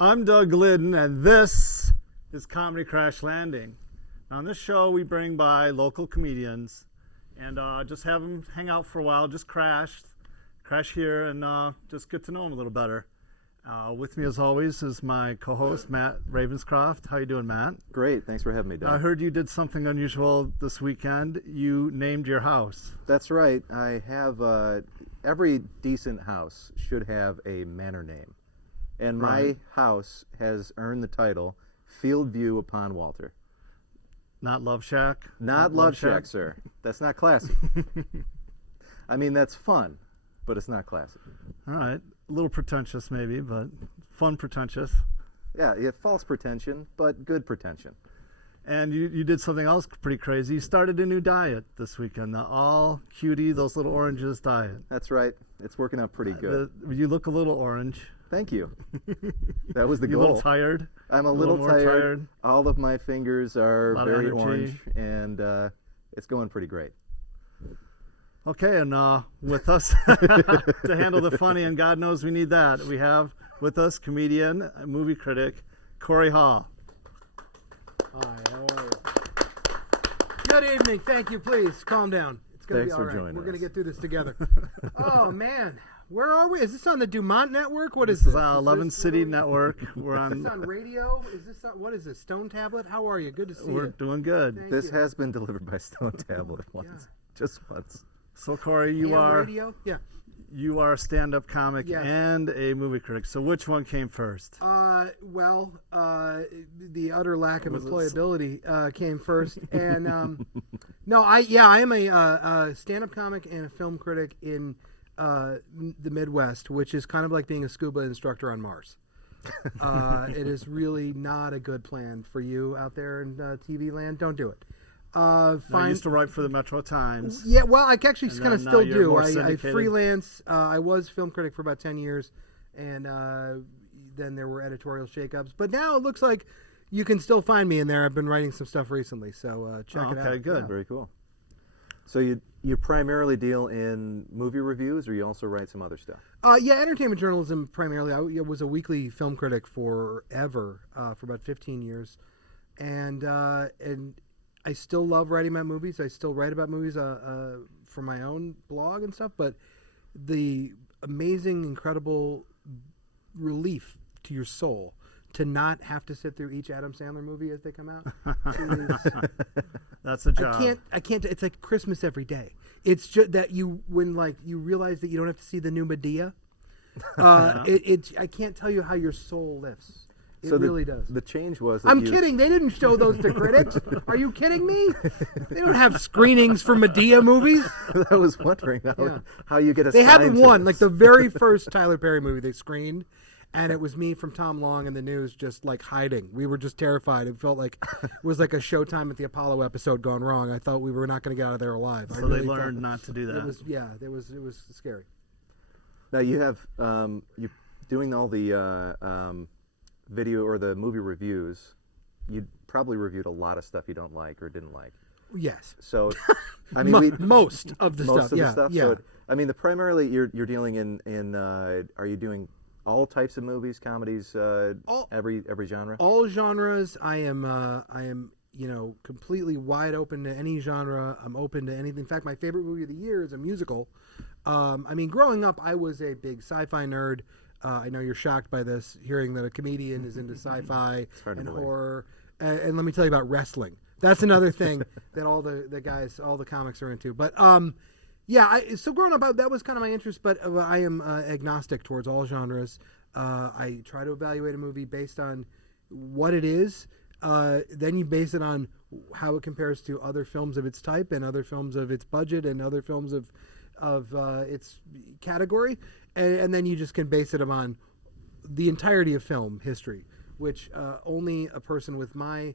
I'm Doug Glidden, and this is Comedy Crash Landing. Now, on this show, we bring by local comedians and just have them hang out for a while, just crash here, and just get to know them a little better. With me, as always, is my co-host, Matt Ravenscroft. How you doing, Matt? Great. Thanks for having me, Doug. I heard you did something unusual this weekend. You named your house. That's right. I have every decent house should have a manor name. And my house has earned the title Field View upon Walter. Not Love Shack? Not Love Shack, sir. That's not classy. I mean, that's fun, but it's not classy. All right. A little pretentious, maybe, but fun pretentious. Yeah, false pretension, but good pretension. And you did something else pretty crazy. You started a new diet this weekend, the all cutie, those little oranges diet. That's right. It's working out pretty good. You look a little orange. Thank you. That was the You goal. a little tired? I'm a little more tired. All of my fingers are very energy. orange, and it's going pretty great. Okay, and with us to handle the funny, and God knows we need that, we have with us comedian, movie critic, Corey Hall. Hi, how are you? Good evening. Thank you. Please calm down. It's going to be all right. We're going to get through this together. Oh, man. Where are we? Is this on the Dumont Network? What is this? This is on 11 City Network. We're on. Is this on radio? Is this on, what is this? Stone Tablet? How are you? Good to see you. We're doing good. This has been delivered by Stone Tablet once. Just once. So, Corey, you And are radio? Yeah. You are a stand-up comic Yes. and a movie critic. So which one came first? Well, the utter lack of employability came first, and no, I am a stand-up comic and a film critic in the Midwest, which is kind of like being a scuba instructor on Mars. It is really not a good plan for you out there in TV land. Don't do it. I used to write for the Metro Times. Yeah, well, I actually kind of still do. I freelance. I was film critic for about 10 years, and then there were editorial shakeups. But now it looks like you can still find me in there. I've been writing some stuff recently, so check it out. Okay, good. Yeah. Very cool. So you primarily deal in movie reviews, or you also write some other stuff? Yeah, entertainment journalism primarily. I was a weekly film critic forever, for about 15 years, and I still love writing about movies. I still write about movies for my own blog and stuff, but the amazing, incredible relief to your soul to not have to sit through each Adam Sandler movie as they come out That's a job. I can't. It's like Christmas every day. It's just that when you realize that you don't have to see the new Medea. I can't tell you how your soul lifts. It really does. The change was... I'm kidding. They didn't show those to critics. Are you kidding me? They don't have screenings for Medea movies. I was wondering how you get assigned. They had one, like the very first Tyler Perry movie they screened, and it was me from Tom Long and the News just like hiding. We were just terrified. It felt like it was like a Showtime at the Apollo episode gone wrong. I thought we were not going to get out of there alive. So they learned not to do that. It was scary. Now you have you doing all the video or the movie reviews. You probably reviewed a lot of stuff you don't like or didn't like. Yes. So, I mean, most of the stuff. Yeah. Yeah. So, I mean, primarily you're dealing in. Are you doing all types of movies, comedies, every genre? All genres. I am completely wide open to any genre. I'm open to anything. In fact, my favorite movie of the year is a musical. I mean, growing up, I was a big sci-fi nerd. I know you're shocked by this, hearing that a comedian is into sci-fi and horror. And let me tell you about wrestling. That's another thing that all the guys, all the comics are into. But so growing up, that was kind of my interest. But I am agnostic towards all genres. I try to evaluate a movie based on what it is. Then you base it on how it compares to other films of its type and other films of its budget and other films of its category, and then you just can base it on the entirety of film history, which only a person with my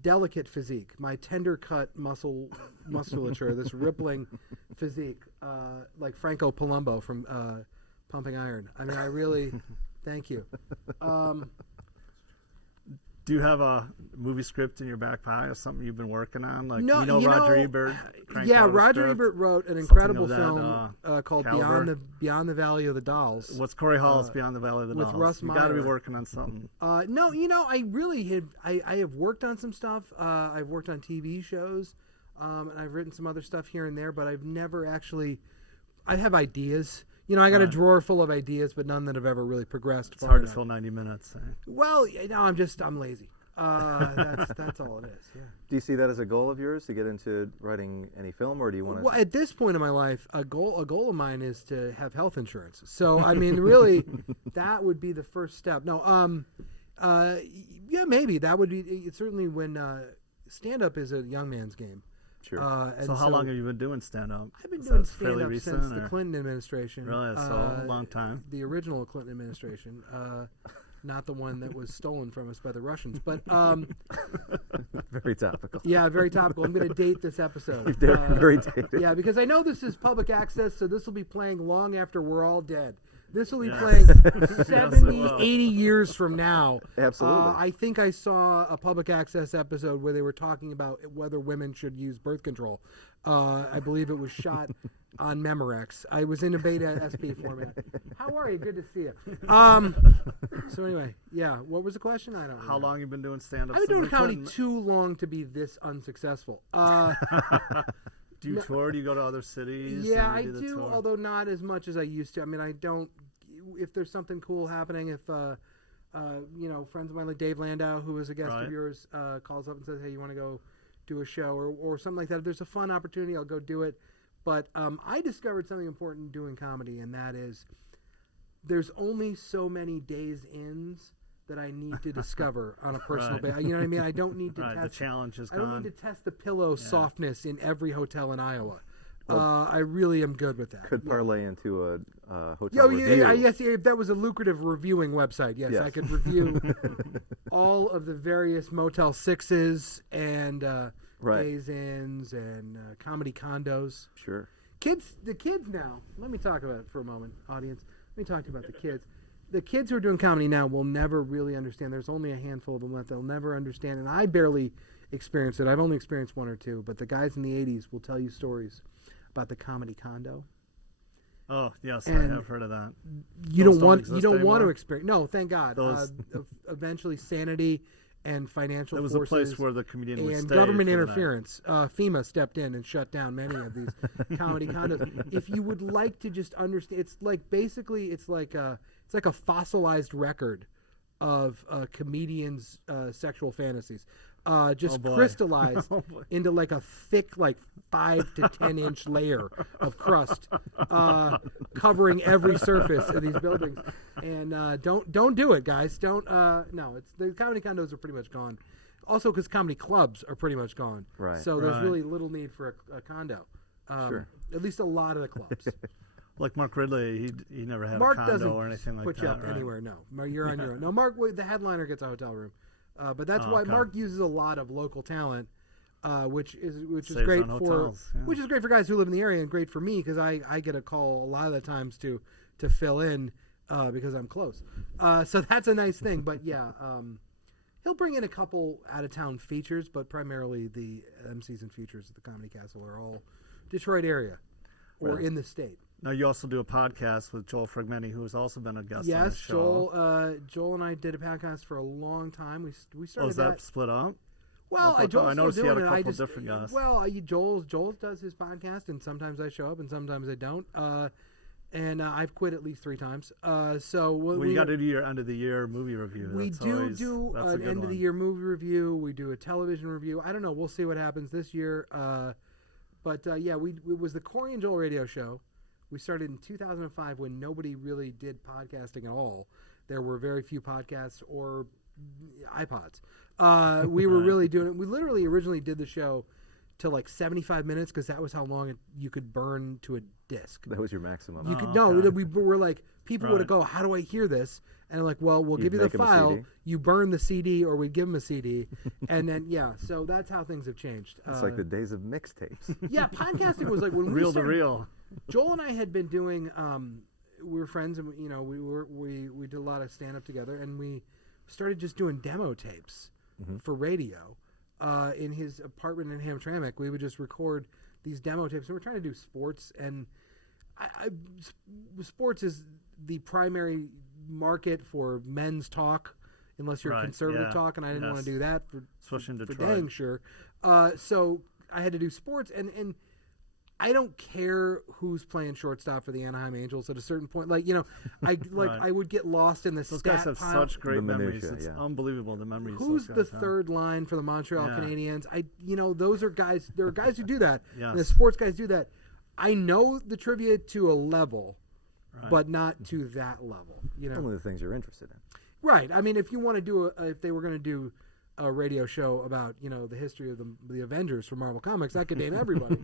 delicate physique, my tender cut musculature, this rippling physique, like Franco Palumbo from Pumping Iron. I mean, I really thank you. Do you have a movie script in your back pocket or something you've been working on? Like, No, Roger Ebert cranked yeah, out a Roger script, Ebert wrote an something incredible of that, film called caliber? Beyond the Valley of the Dolls. What's Corey Hall's Beyond the Valley of the with Dolls? Russ You got to be Meyer. working on something. No, I really I have worked on some stuff. I've worked on TV shows, and I've written some other stuff here and there, but I've never actually. I have ideas. I got a drawer full of ideas, but none that have ever really progressed. It's hard to fill 90 minutes. Well, no, I'm lazy. That's all it is. Yeah. Do you see that as a goal of yours to get into writing any film, or do you want to? Well, at this point in my life, a goal of mine is to have health insurance. So I mean, really, that would be the first step. No, yeah, maybe that would be certainly when stand up is a young man's game. Sure. So how long have you been doing stand-up? I've been Is doing that fairly stand-up recent, since the or- Clinton administration. Really? So a long time. The original Clinton administration, not the one that was stolen from us by the Russians. But Very topical. yeah, very topical. I'm going to date this episode. Very dated. Yeah, because I know this is public access, so this will be playing long after we're all dead. This will be Yeah. playing Yes, 70, it will. 80 years from now. Absolutely. I think I saw a public access episode where they were talking about whether women should use birth control. I believe it was shot on Memorex. I was in a beta SP format. How are you? Good to see you. So anyway, yeah. What was the question? I don't know. How long you been doing stand-up? I've been doing since the comedy Clinton- too long to be this unsuccessful. Do you tour? Do you go to other cities? Yeah, and I you the do, tour? although not as much as I used to. I mean, I don't. If there's something cool happening, if friends of mine like Dave Landau, who was a guest Right. of yours, calls up and says, "Hey, you want to go do a show or something like that?" If there's a fun opportunity, I'll go do it. But I discovered something important doing comedy, and that is there's only so many days ins that I need to discover on a personal Right. basis. You know what I mean? I don't need to Right, the test. challenge is I don't gone. need to test the pillow softness in every hotel in Iowa. Well, I really am good with that. Could Yeah. parlay into a hotel Yeah, review. yes, if that was a lucrative reviewing website, yes, Yes. I could review all of the various Motel 6s and Right. Days Inns and comedy condos. Sure. The kids now, let me talk about it for a moment, audience. Let me talk to you about the kids. The kids who are doing comedy now will never really understand. There's only a handful of them left. They'll never understand, and I barely experienced it. I've only experienced one or two, but the guys in the 80s will tell you stories about the comedy condo. Oh yes, And I have heard of that. You Those don't don't want exist to anymore? experience. No, thank God. Those- Eventually, sanity and financial That was a forces place where the comedian would and stay government for the night. interference. FEMA stepped in and shut down many of these comedy condos. If you would like to just understand, it's like basically it's like a fossilized record of comedians' sexual fantasies. Just Oh, boy. crystallized Oh, boy. into like a thick, like 5 to 10 inch layer of crust, covering every surface of these buildings. And don't do it, guys. Don't. No, it's the comedy condos are pretty much gone. Also, because comedy clubs are pretty much gone. Right. So there's Right. really little need for a condo. Sure. At least a lot of the clubs. Like Mark Ridley, he never had Mark a condo doesn't or anything like put that. you up right? anywhere. No, you're on your own. No, Mark, the headliner gets a hotel room, but that's Oh, why okay. Mark uses a lot of local talent, which is Saves great on for hotels, yeah. which is great for guys who live in the area and great for me because I get a call a lot of the times to fill in because I'm close. So that's a nice thing. But yeah, he'll bring in a couple out of town features, but primarily the MCs and features at the Comedy Castle are all Detroit area or Right. in the state. Now you also do a podcast with Joel Fragmenti, who has also been a guest on the Yes, show. Joel and I did a podcast for a long time. We Oh, started is that split up? Well, I thought- Joel's I still noticed he had doing a it. I couple just, different guests. Well, Joel does his podcast, and sometimes I show up, and sometimes I don't. And I've quit at least 3 times. So Well, you got to do your end of the year movie review. we That's do always, do that's a an good end of the one. year movie review. We do a television review. I don't know. We'll see what happens this year. But yeah, it was the Corey and Joel radio show. We started in 2005 when nobody really did podcasting at all. There were very few podcasts or iPods. We were really doing it. We literally originally did the show to like 75 minutes because that was how long you could burn to a disc. That was your maximum. You could okay. we were like people would Right. go, how do I hear this? And I'm like, well, we'll You'd give you the make 'em a file. CD. You burn the CD, or we'd give them a CD, and then yeah. So that's how things have changed. It's like the days of mixtapes. yeah, podcasting was like when we Reel to started, reel. Joel and I had been doing. We were friends, and we did a lot of stand up together, and we started just doing demo tapes for radio in his apartment in Hamtramck. We would just record these demo tapes. And we're trying to do sports, and sports is the primary market for men's talk, unless you're conservative talk, and I didn't want to do that especially in for Detroit. dang sure. So I had to do sports, and I don't care who's playing shortstop for the Anaheim Angels at a certain point. Like, I would get lost in the Those stat guys have pile. such great memories. minutia, It's yeah. unbelievable, the memories. Who's those the guys have. third line for the Montreal Yeah. Canadiens? Those are guys. There are guys who do that. Yes. And the sports guys do that. I know the trivia to a level, but not to that level. Only the things you're interested in. Right. I mean, if you want to do if they were going to do a radio show about the history of the Avengers from Marvel Comics, I could name everybody.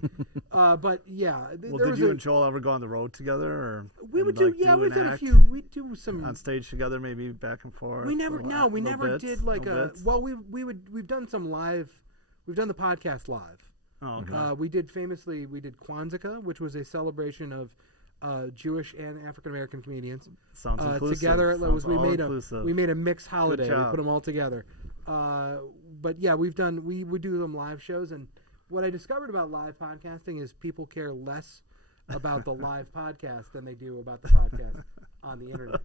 But yeah, Well, did you and Joel ever go on the road together, or we would and, do? Yeah, do we've an done a act few. We do some on stage together, maybe back and forth. We never. little No, we little never bits, did like little a. bits? Well, we've done some live. We've done the podcast live. Oh, okay. We did Kwanzaa, which was a celebration of Jewish and African American comedians Sounds inclusive. together. Sounds we all made inclusive. we made a mixed holiday. We job. put them all together. But yeah, we would do them live shows, and what I discovered about live podcasting is people care less about the live podcast than they do about the podcast on the internet.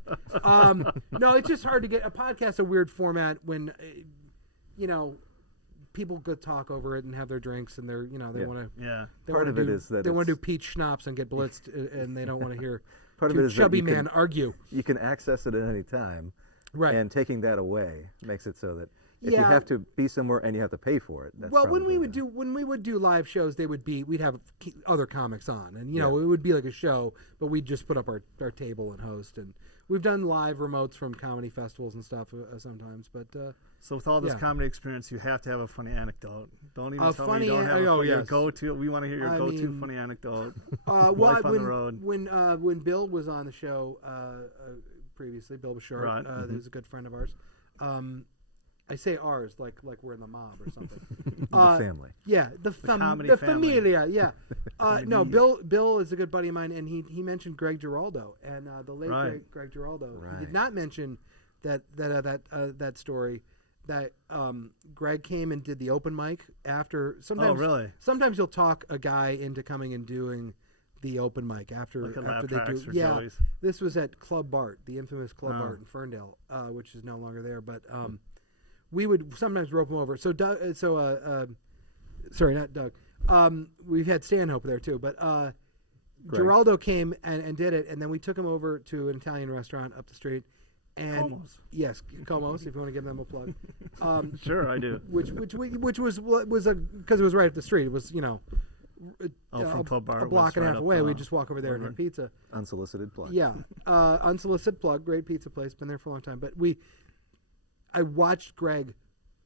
No, it's just hard to get a podcast. A weird format when people go talk over it and have their drinks, and they're they want to. Yeah. Part of it is that they want to it's- do peach schnapps and get blitzed, and they don't want to hear Part of two it is that chubby you can- man argue. You can access it at any time, Right. and taking that away makes it so that if you Yeah. have to be somewhere and you have to pay for it, that's Well, when probably we would do live shows, we'd have other comics on, and it would be like a show, but we'd just put up our table and host. And we've done live remotes from comedy festivals and stuff sometimes. But So with all this Yeah. comedy experience, you have to have a funny anecdote. Don't even A tell funny me you don't an- have oh, your yes. go-to. We want to hear your I go-to mean, funny anecdote. well, Life on the road. when Bill was on the show previously, Bill Bashard, Right. who's a good friend of ours. I say ours like we're in the mob or something. the family. Yeah, the comedy family. familia. Yeah, no, Bill is a good buddy of mine, and he mentioned Greg Giraldo, and the late Right. Greg Giraldo. He Right. did not mention that story. That Greg came and did the open mic after. Sometimes, Oh, really? Sometimes you'll talk a guy into coming and doing the open mic after Like at after Lab they Tracks do. or Yeah, Joey's. this was at Club Bart, the infamous Club Oh. Bart in Ferndale, which is no longer there. But we would sometimes rope him over. So Doug, sorry, not Doug. We've had Stanhope there too, but Greg. Giraldo came and did it, and then we took him over to an Italian restaurant up the street. And Almost. yes, Comos, if you want to give them a plug. Sure, I do. Which was because it was right up the street. It was From Club Bar. a it block was and a right half up, away. We'd just walk over there and Boulevard. have pizza. Unsolicited plug. Yeah, unsolicited plug. Great pizza place. Been there for a long time. But I watched Greg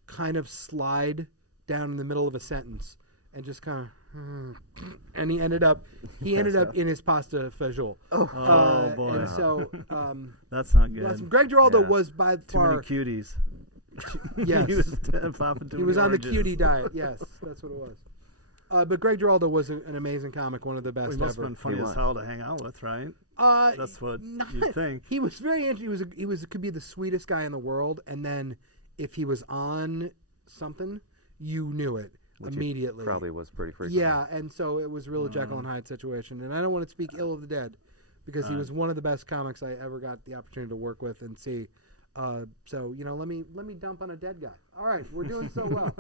kind of slide down in the middle of a sentence and just kind of, and he ended up in his pasta fagioli. Oh, boy. And so That's not good. Greg Giraldo Yeah. was by Too many far cuties. yes. he was popping too He many was on the oranges. cutie diet. Yes, that's what it was. But Greg Giraldo was an amazing comic, one of the best Well, he must ever. have been funny He as was. hell to hang out with, right? That's what you'd think. He was very interesting. He was could be the sweetest guy in the world, and then if he was on something, you knew it Which he immediately. probably was pretty freaking. Yeah, and so it was real Jekyll and Hyde situation. And I don't want to speak ill of the dead, because he was one of the best comics I ever got the opportunity to work with and see. So let me dump on a dead guy. All right, we're doing so well.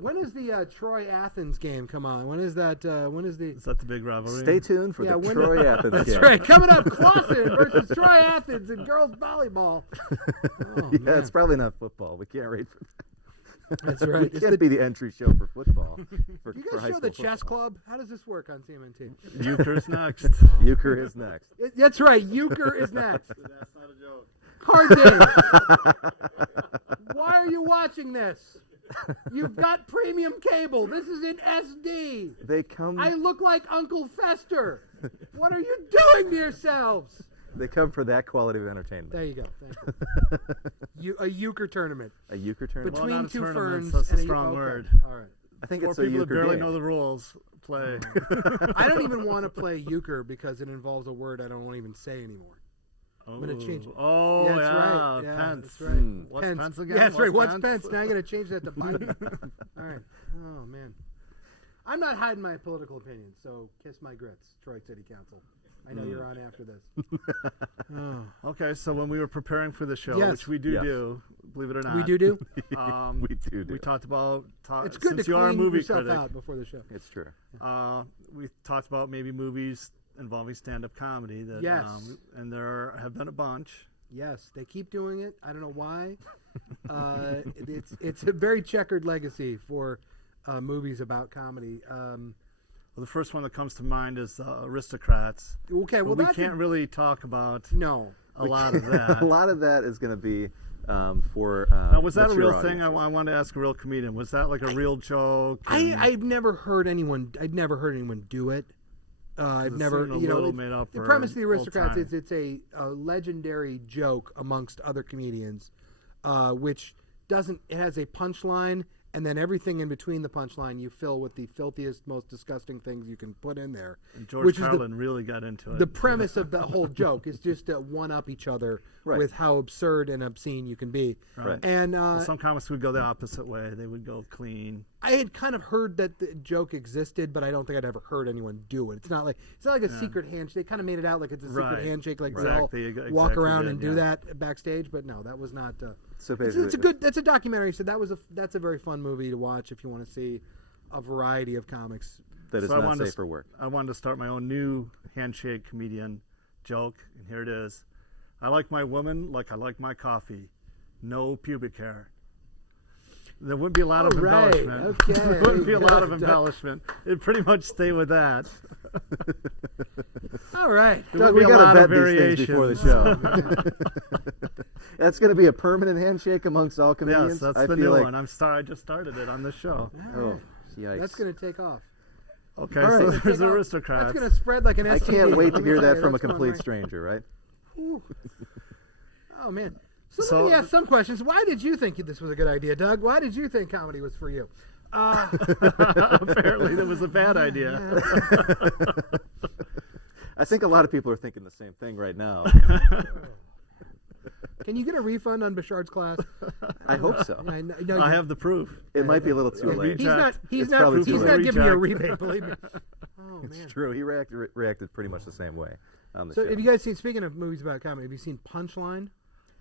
When is the Troy Athens game come on? When is that? When is the? Is that the big rivalry? Stay tuned for Yeah, the when- Troy Athens That's game. right. Coming up, Clausen versus Troy Athens in girls volleyball. Oh, Yeah, man. it's probably not football. We can't rate for that. That's right. We It's can't the- be the entry show for football. For, You for guys high show the school chess football. club? How does this work on CMNT? Euchre's next. Euchre is next. That's right. Euchre is next. That's not a joke. Hard days. Why are you watching this? You've got premium cable. This is in SD. They come. I look like Uncle Fester. What are you doing to yourselves? They come for that quality of entertainment. There you go. Thank you. A euchre tournament A euchre tournament. Well, between not a two tournament, ferns. that's a and strong okay. word. All right. I think Four it's a people that euchre barely game. know the rules play. I don't even want to play euchre because it involves a word I don't want to even say anymore. I'm going to change it. Oh, Yeah, that's yeah, right. Yeah, Pence. that's right. What's Pence again? Yeah, that's right. What's Pence? Pence? Now I got to change that to Biden. All right. Oh, man. I'm not hiding my political opinions, so kiss my grits, Detroit City Council. I know you're on after this. Oh. Okay, so when we were preparing for the show, Yes. which we do, believe it or not. We do? We do. We talked about, It's good since to you are a clean movie yourself critic, out before the show. It's true. we talked about maybe movies involving stand-up comedy. That, Yes. And there have been a bunch. Yes, they keep doing it. I don't know why. It's a very checkered legacy for movies about comedy. Well, the first one that comes to mind is Aristocrats. Okay, well, But we that's can't really talk about no. a lot of that. A lot of that is going to be for. Now, was that a mature real thing? I audiences. wanted to ask a real comedian. Was that like a real joke? I've never heard anyone do it. I've never, seemed a you know, little made up the for premise of the old Aristocrats time. is it's a legendary joke amongst other comedians, which it has a punchline, and then everything in between the punchline you fill with the filthiest, most disgusting things you can put in there. And George which is Carlin really got into it. the premise of the whole joke is just to one-up each other Right. with how absurd and obscene you can be. Right. And Well, some comics would go the opposite way. They would go clean. I had kind of heard that the joke existed, but I don't think I'd ever heard anyone do it. It's not like a secret handshake. They kind of made it out like it's a secret Right. handshake, like Exactly, they all walk exactly around did, and do yeah. that backstage. But no, that was not. So It's basically, that's a documentary. So that's a very fun movie to watch if you want to see a variety of comics. that is So I not wanted safe to, for work. I wanted to start my own new handshake comedian joke, and here it is. I like my woman like I like my coffee. No pubic hair. There wouldn't be a lot of All right, embellishment. okay, There wouldn't be a lot of good. embellishment. It'd pretty much stay with that. All right. There Doug, would we be a got lot to of vet these things before the variations. show. That's going to be a permanent handshake amongst all comedians. Yes, that's I the feel new like, one. I just started it on this show. Oh, yikes! That's going to take off. Okay, All so right. there's Take off. Aristocrats. That's going to spread like an I STD. can't wait to Let me hear tell that you, from a that's going complete right. stranger, right? Ooh. Oh man. So, So- let me ask some questions. Why did you think this was a good idea, Doug? Why did you think comedy was for you? Apparently, that was a bad idea. I think a lot of people are thinking the same thing right now. Can you get a refund on Bashard's class? I hope so. No, I have the proof. It might be a little too late. He's not. He's It's not. probably He's too not late. giving you a Reject. rebate. Believe me. Oh man. It's true. He reacted pretty much the same way on the So, show. have you guys seen? Speaking of movies about comedy, have you seen Punchline?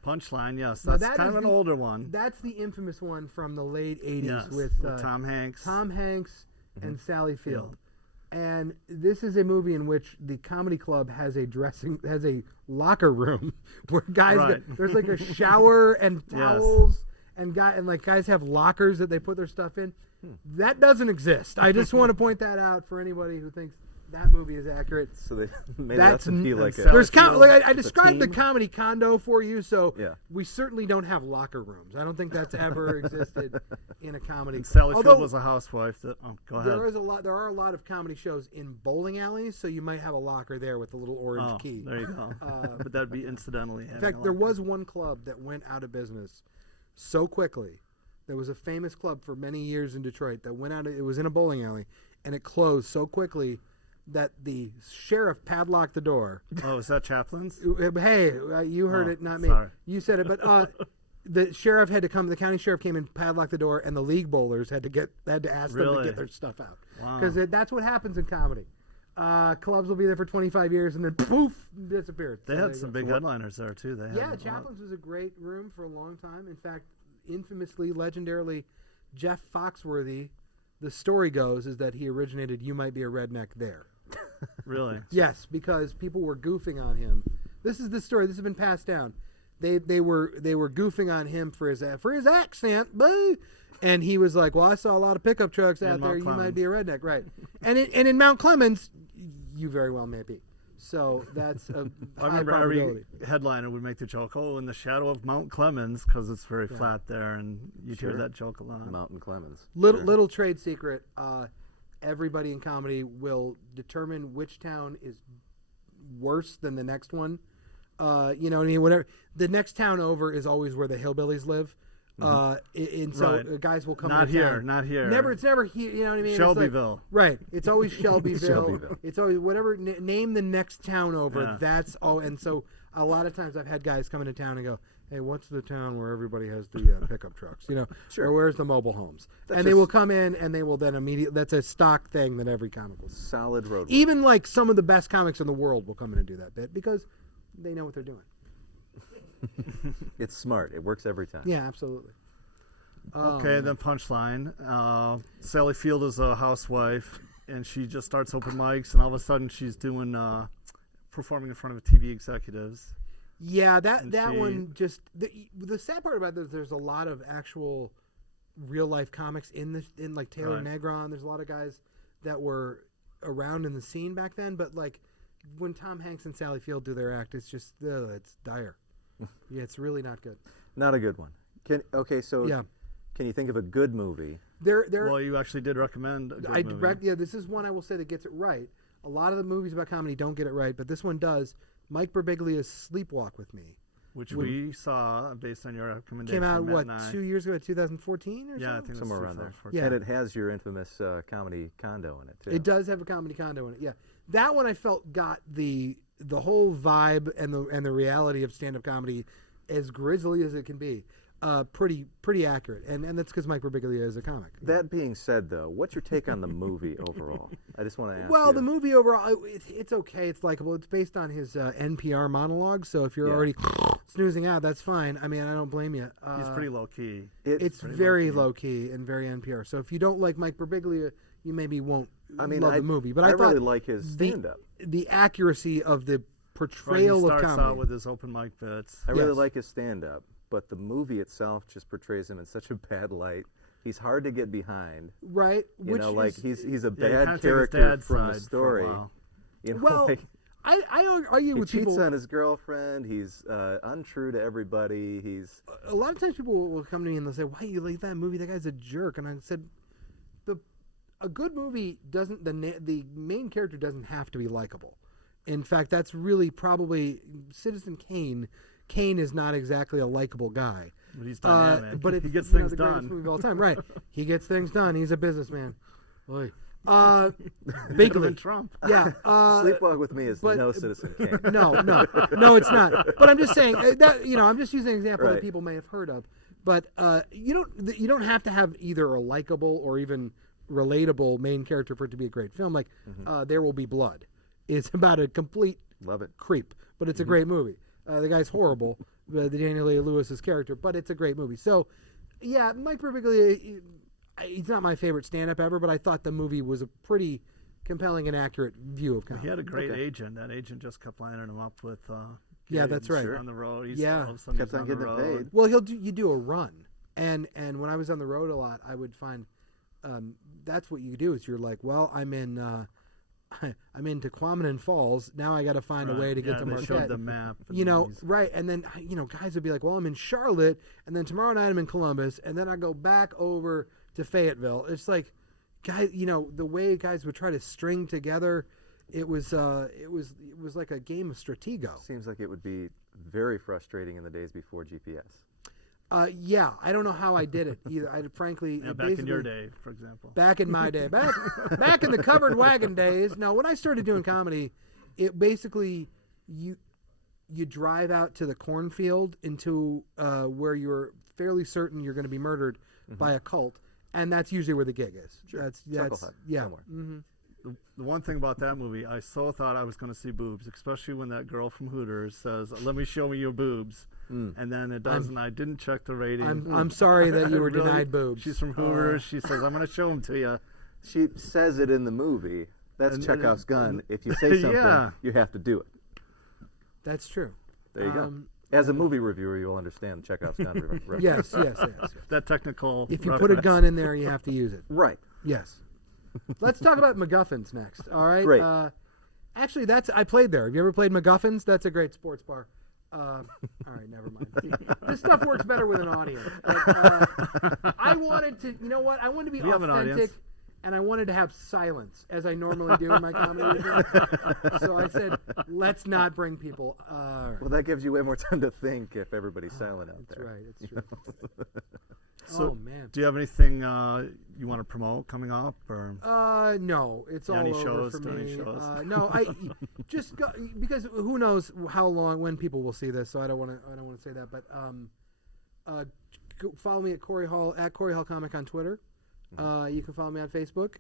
Punchline, yes. Now, That's that kind is of an the- older one. That's the infamous one from the late '80s Yes, with Tom Hanks. Tom Hanks and Sally Field. Field. And this is a movie in which the comedy club has a locker room where guys Right. there's like a shower and Yes. towels and guys have lockers that they put their stuff in. That doesn't exist. I just want to point that out for anybody who thinks that movie is accurate. So they made That's that to feel like Sally There's Field. like I described the team. comedy condo for you, so Yeah. we certainly don't have locker rooms. I don't think that's ever existed in a comedy. Sally Although Field was a housewife. Go ahead. there are a lot of comedy shows in bowling alleys, so you might have a locker there with a little orange key. There you go. But that'd be incidentally. In fact, there was one club that went out of business so quickly. There was a famous club for many years in Detroit that went out. It was in a bowling alley, and it closed so quickly that the sheriff padlocked the door. Oh, is that Chaplin's? Hey, you heard Oh, it, not me. sorry. You said it, but the sheriff had to come. The county sheriff came and padlocked the door, and the league bowlers had to ask them to Really? get their stuff out Wow. because that's what happens in comedy. Clubs will be there for 25 years and then poof, disappeared. They So had there some you go. big headliners there too. They had Yeah, a lot. Chaplin's was a great room for a long time. In fact, infamously, legendarily, Jeff Foxworthy. The story goes is that he originated "You Might Be a Redneck" there. Really? Yes, because people were goofing on him. This is the story. This has been passed down. They were goofing on him for his accent, boo. And he was like, "Well, I saw a lot of pickup trucks out In there. Mount You might Clemens. be a redneck, right?" And in Mount Clemens, you very well may be. So that's a I high remember probability. every headliner would make the joke, "Oh, in the shadow of Mount Clemens," because it's very flat there, and you'd hear Sure. that joke a lot. Mountain Clemens. Little trade secret. Everybody in comedy will determine which town is worse than the next one. You know what I mean? Whatever. The next town over is always where the hillbillies live. And so Right. guys will come Not to here, town. not here. It's never here. You know what I mean? It's like- Shelbyville. right. It's always Shelbyville. Shelbyville. It's always whatever. Name the next town over. Yeah. That's all. And so a lot of times I've had guys come into town and go, "Hey, what's the town where everybody has the pickup trucks? Sure. Or where's the mobile homes?" That's and they will come in and they will then immediately. That's a stock thing that every comic will do. Solid road. Even like some of the best comics in the world will come in and do that bit because they know what they're doing. It's smart. It works every time. Yeah, absolutely. Okay, then punchline. Sally Field is a housewife, and she just starts open mics, and all of a sudden she's doing performing in front of TV executives. Yeah, that she- one just the sad part about this, there's a lot of actual real life comics in like Taylor Right. Negron. There's a lot of guys that were around in the scene back then, but like when Tom Hanks and Sally Field do their act, it's just it's dire. Yeah, it's really not good. Not a good one. So Yeah. can you think of a good movie? There Well, you actually did recommend a good I movie. direct. Yeah, this is one I will say that gets it right. A lot of the movies about comedy don't get it right, but this one does. Mike Birbiglia's Sleepwalk with Me which we saw based on your recommendation. came out Matt what and I. 2 years ago, 2014 or Yeah, I something. think it was Somewhere around there. 2014. Yeah. And it has your infamous comedy condo in it, too. It does have a comedy condo in it. Yeah, that one I felt got the whole vibe and the reality of stand up comedy as grisly as it can be. Pretty accurate, and that's because Mike Birbiglia is a comic. That being said, though, what's your take on the movie overall? I just want to ask Well, you. the movie overall, it's okay. It's likable. It's based on his NPR monologue, so if you're Yeah. already snoozing out, that's fine. I mean, I don't blame you. He's pretty low key. It's pretty very low-key. low key and very NPR. So if you don't like Mike Birbiglia, you maybe won't love I the movie. But I I thought really like his stand-up. the accuracy of the Right, portrayal he of starts comedy. out with his open mic bits. I really Yes. like his stand-up, but the movie itself just portrays him in such a bad light. He's hard to get behind. Right? You know, like he's a Yeah, you bad kinda take his character dad's from the side for a story. while. You know, Well, like, I argue he with cheats people. on his girlfriend. He's untrue to everybody. He's A lot of times people will come to me and they'll say, "Why you like that movie? That guy's a jerk." And I said, a good movie doesn't the main character doesn't have to be likable. In fact, that's really probably Citizen Kane. Kane is not exactly a likable guy. But he's dynamic. But it's, he gets you know, things the greatest done. movie of all time, right? He gets things done. He's a businessman. Oy. Could've Bigly. been Trump. Yeah. Sleepwalk with Me is but- no Citizen Kane. No, it's not. But I'm just saying that I'm just using an example that Right. people may have heard of. But you don't have to have either a likable or even relatable main character for it to be a great film. Like There Will Be Blood. It's about a complete Love it. creep, but it's a great movie. The guy's horrible, the Daniel Day-Lewis's character, but it's a great movie. So, yeah, Mike Birbiglia, he's not my favorite stand-up ever, but I thought the movie was a pretty compelling and accurate view of comedy. He had a great agent. That agent just kept lining him up with. Yeah, that's gigs right. on the road. He's Yeah. all of a sudden Kept he's on the getting it road. paid. Well, you do a run, and when I was on the road a lot, I would find that's what you do is you're like, well, I'm in Tequamanon Falls. Now I got to find a way to get to they Marquette. showed the map. and You know, he's- right? And then guys would be like, "Well, I'm in Charlotte, and then tomorrow night I'm in Columbus, and then I go back over to Fayetteville." It's like, guys, the way guys would try to string together, it was like a game of Stratego. Seems like it would be very frustrating in the days before GPS. Yeah, I don't know how I did it either. Frankly, yeah, back in your day, for example. back in my day, back in the covered wagon days. No, when I started doing comedy, it basically you drive out to the cornfield into where you're fairly certain you're going to be murdered by a cult, and that's usually where the gig is. Sure. That's Chuckle Hut, yeah. somewhere. hmm The one thing about that movie, I so thought I was going to see boobs, especially when that girl from Hooters says, "Let me show me your boobs," and then it doesn't. I didn't check the rating. I'm sorry that you were Really, denied boobs. She's from Hooters. She says, "I'm going to show them to you." She says it in the movie. That's And- Chekhov's gun. If you say something, Yeah. you have to do it. That's true. There you go. As a movie reviewer, you'll understand Chekhov's gun reference. Yes. That technical. If you put a reference. gun in there, you have to use it. Right. Yes. Let's talk about MacGuffins next. All right. Great. Actually, I played there. Have you ever played MacGuffins? That's a great sports bar. All right, never mind. This stuff works better with an audience. But, I wanted to, you know what? I wanted to be We have an authentic, audience. and I wanted to have silence, as I normally do in my comedy routine. So I said, let's not bring people. Well, that gives you way more time to think if everybody's silent out That's there. right. It's true. So, oh man. do you have anything you want to promote coming up, or No, it's Yeah, all any over shows? for Do any me. shows? No, just go, because who knows how long when people will see this, so I don't want to say that, but follow me at Corey Hall Comic on Twitter. You can follow me on Facebook,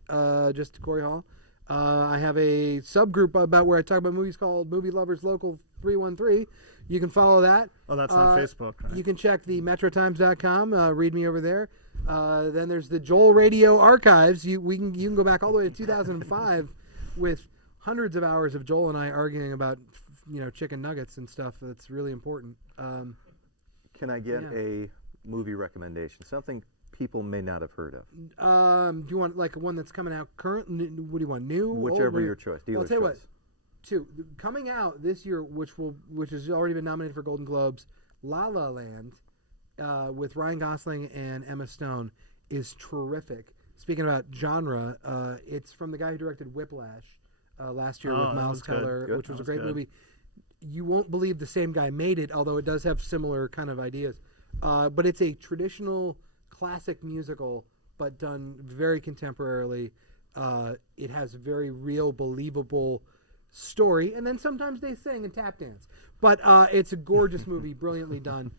just Corey Hall. I have a subgroup about where I talk about movies called Movie Lovers Local 313. You can follow that. Oh, that's on Facebook, right? You can check the metrotimes.com. Read me over there. Then there's the Joel Radio Archives. You can go back all the way to 2005 with hundreds of hours of Joel and I arguing about chicken nuggets and stuff. That's really important. Can I get a movie recommendation? Something people may not have heard of. Do you want like one that's coming out current? What do you want? New? Whichever old? your choice. Well, I'll Dealer's tell you choice. what. Two coming out this year, which has already been nominated for Golden Globes. La La Land, with Ryan Gosling and Emma Stone, is terrific. Speaking about genre, it's from the guy who directed Whiplash last year with Miles Teller, which was a great movie. You won't believe the same guy made it, although it does have similar kind of ideas. But it's a traditional classic musical, but done very contemporarily. It has very real, believable story, and then sometimes they sing and tap dance. But it's a gorgeous movie, brilliantly done.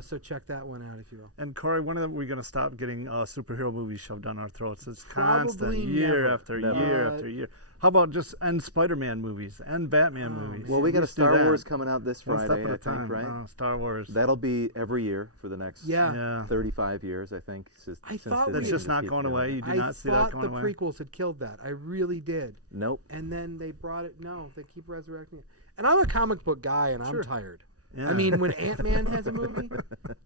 So check that one out, if you will. And Corey, when are we going to stop getting superhero movies shoved down our throats? It's Probably constant, year never. after year after year. How about just end Spider-Man movies and Batman movies? Well, we got a Just do Star that. Wars coming out this One step Friday, at a I think, time. right? Oh, Star Wars. That'll be every year for the next Yeah. 35 years, I think. I thought That's we- just not keep going doing away. it. You do I not see that thought going the away. prequels had killed that. I really did. Nope. And then they brought it. No, they keep resurrecting it. And I'm a comic book guy, and I'm tired. Yeah. I mean, when Ant-Man has a movie,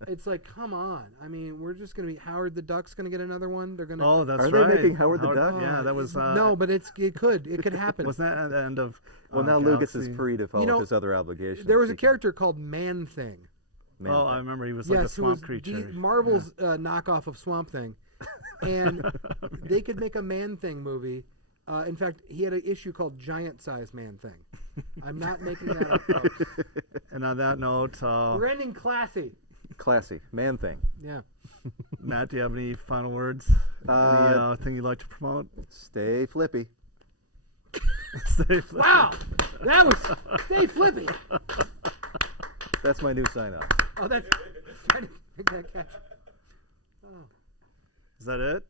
it's like, come on. I mean, we're just going to be Howard the Duck's going to get another one. They're going to. Oh, that's Are right. they making Howard the Duck? Yeah, that was. no, but it could happen. Wasn't that at the end of? Well, now Lucas is Galaxy? free to follow his other obligations. There was a He can- character called Man Thing. Man Oh, thing. I remember he was like a Yes, who swamp was creature. Marvel's knockoff of Swamp Thing, and they could make a Man Thing movie. In fact, he had an issue called Giant Size Man Thing. I'm not making that up, folks. And on that note, We're ending classy. Classy. Man thing. Yeah. Matt, do you have any final words? Uh, Anything you'd like to promote? Stay flippy. Stay flippy. Wow, that was stay flippy. That's my new sign off. Oh, that's trying to make that catch. Oh. Is that it?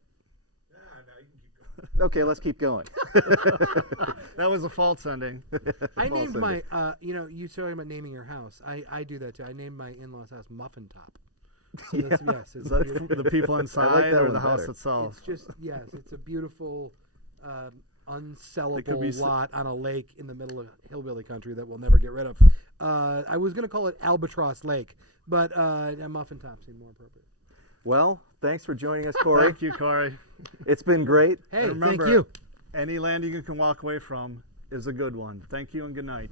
Okay, let's keep going. That was a false ending. I False named ending. my, you talking about naming your house. I do that too. I named my in-laws house Muffin Top. So yes, it's Is that beautiful. the people inside that or one the house better. itself? It's just it's a beautiful, It could be unsellable lot on a lake in the middle of hillbilly country that we'll never get rid of. I was going to call it Albatross Lake, but Muffin Top seemed more appropriate. Well, thanks for joining us, Corey. Thank you, Corey. It's been great. Hey, And remember, thank you. Any landing you can walk away from is a good one. Thank you and good night.